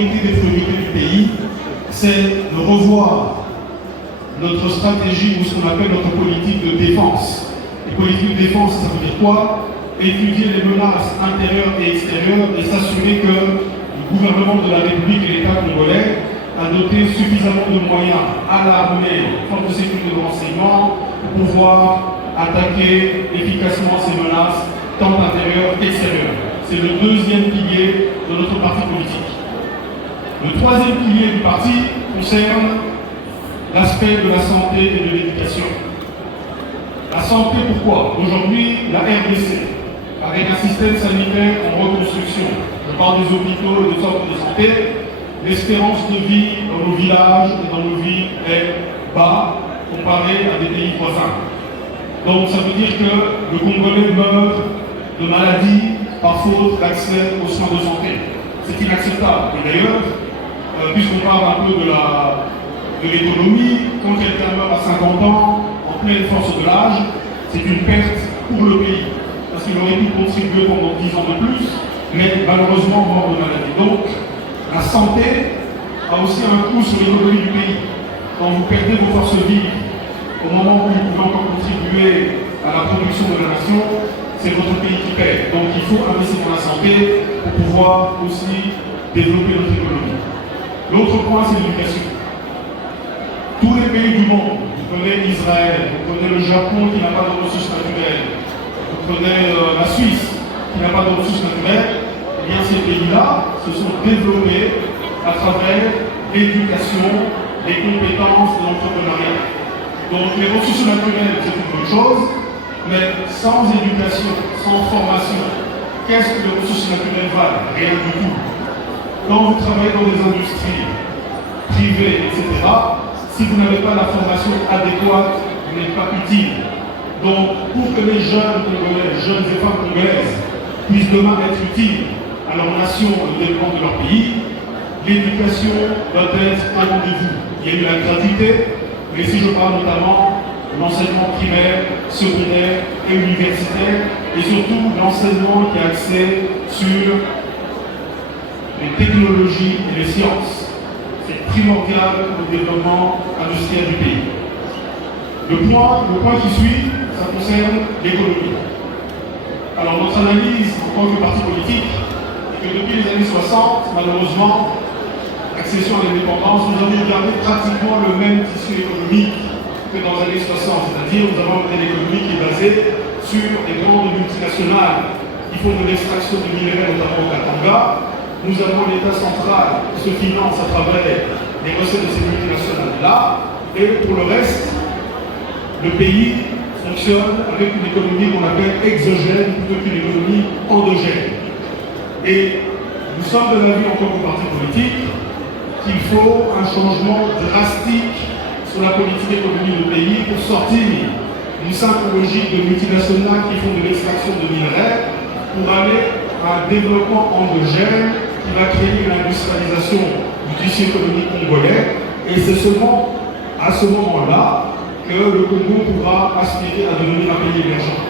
priorité des priorités du pays, c'est de revoir notre stratégie ou ce qu'on appelle notre politique de défense. Et politique de défense, ça veut dire quoi? Étudier les menaces intérieures et extérieures et s'assurer que le gouvernement de la République et l'État congolais a doté suffisamment de moyens à l'armée, force de sécurité de renseignement, pour pouvoir attaquer efficacement ces menaces, tant intérieures qu'extérieures. C'est le deuxième pilier de notre parti politique. Le troisième pilier du parti concerne l'aspect de la santé et de l'éducation. La santé, pourquoi? Aujourd'hui, la RDC, avec un système sanitaire en reconstruction, je parle des hôpitaux et des centres de santé, l'espérance de vie dans nos villages et dans nos villes est bas comparée à des pays voisins. Donc ça veut dire que le Congolais meurt de maladies par faute d'accès aux soins de santé. C'est inacceptable. Et d'ailleurs, puisqu'on parle un peu de l'économie, quand quelqu'un meurt à 50 ans, en pleine force de l'âge, c'est une perte pour le pays. Parce qu'il aurait pu contribuer pendant 10 ans de plus, mais malheureusement mort de maladie. Donc, la santé a aussi un coût sur l'économie du pays. Quand vous perdez vos forces vives, au moment où vous pouvez encore contribuer à la production de la nation, c'est votre pays qui paie. Donc il faut investir dans la santé pour pouvoir aussi développer notre économie. L'autre point, c'est l'éducation. Tous les pays du monde, vous prenez Israël, vous prenez le Japon qui n'a pas de ressources naturelles, vous prenez la Suisse qui n'a pas de ressources naturelles, eh bien ces pays-là se sont développés à travers l'éducation, les compétences de l'entrepreneuriat. Donc les ressources naturelles, c'est une bonne chose, mais sans éducation, sans formation, qu'est-ce que les ressources naturelles valent? Rien du tout. Quand vous travaillez dans des industries privées, etc., si vous n'avez pas la formation adéquate, vous n'êtes pas utile. Donc, pour que les jeunes Congolais, jeunes et femmes congolaises, puissent demain être utiles à leur nation et au développement de leur pays, l'éducation doit être un rendez-vous. Il y a eu la gratuité, mais si je parle notamment de l'enseignement primaire, secondaire et universitaire, et surtout l'enseignement qui a axé sur les technologies et les sciences. C'est primordial au développement industriel du pays. Le point qui suit, ça concerne l'économie. Alors notre analyse en tant que parti politique, est que depuis les années 60, malheureusement, accession à l'indépendance, nous avons gardé pratiquement le même tissu économique que dans les années 60, c'est-à-dire nous avons une économie qui est basée sur les grandes multinationales qui font de l'extraction de minerais, notamment au Katanga. Nous avons l'État central qui se finance à travers les recettes de ces multinationales-là, et pour le reste, le pays fonctionne avec une économie qu'on appelle exogène plutôt qu'une économie endogène. Et nous sommes de l'avis en tant que parti politique qu'il faut un changement drastique sur la politique économique du pays pour sortir d'une simple logique de multinationales qui font de l'extraction de minerais pour aller à un développement endogène qui va créer une industrialisation du tissu économique congolais. Et c'est seulement à ce moment-là que le Congo pourra aspirer à devenir un pays émergent.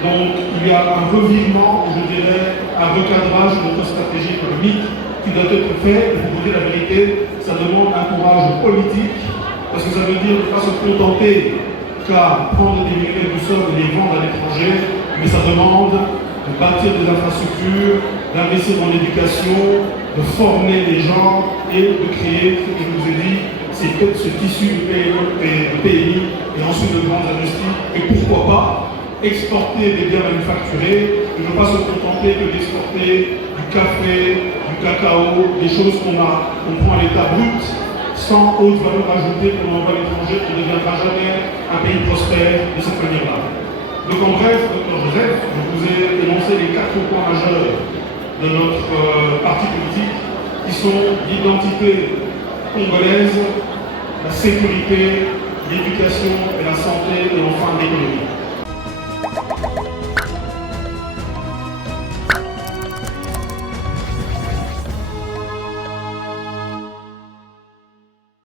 Donc il y a un revirement, je dirais, un recadrage de notre stratégie économique qui doit être fait. Et pour vous dire la vérité, ça demande un courage politique, parce que ça veut dire ne pas se contenter qu'à prendre des minerais du sol et les vendre à l'étranger, mais ça demande de bâtir des infrastructures, d'investir dans l'éducation, de former les gens et de créer, ce que je vous ai dit, ce tissu de PMI et ensuite de grandes industries. Et pourquoi pas exporter des biens manufacturés et ne pas se contenter que d'exporter du café, du cacao, des choses qu'on prend à l'état brut, sans haute valeur ajoutée qu'on envoie à l'étranger, on ne deviendra jamais un pays prospère de cette manière-là. Donc en bref, Dr Joseph, je vous ai énoncé les 4 points majeurs de notre parti politique qui sont l'identité congolaise, la sécurité, l'éducation et la santé et enfin l'économie.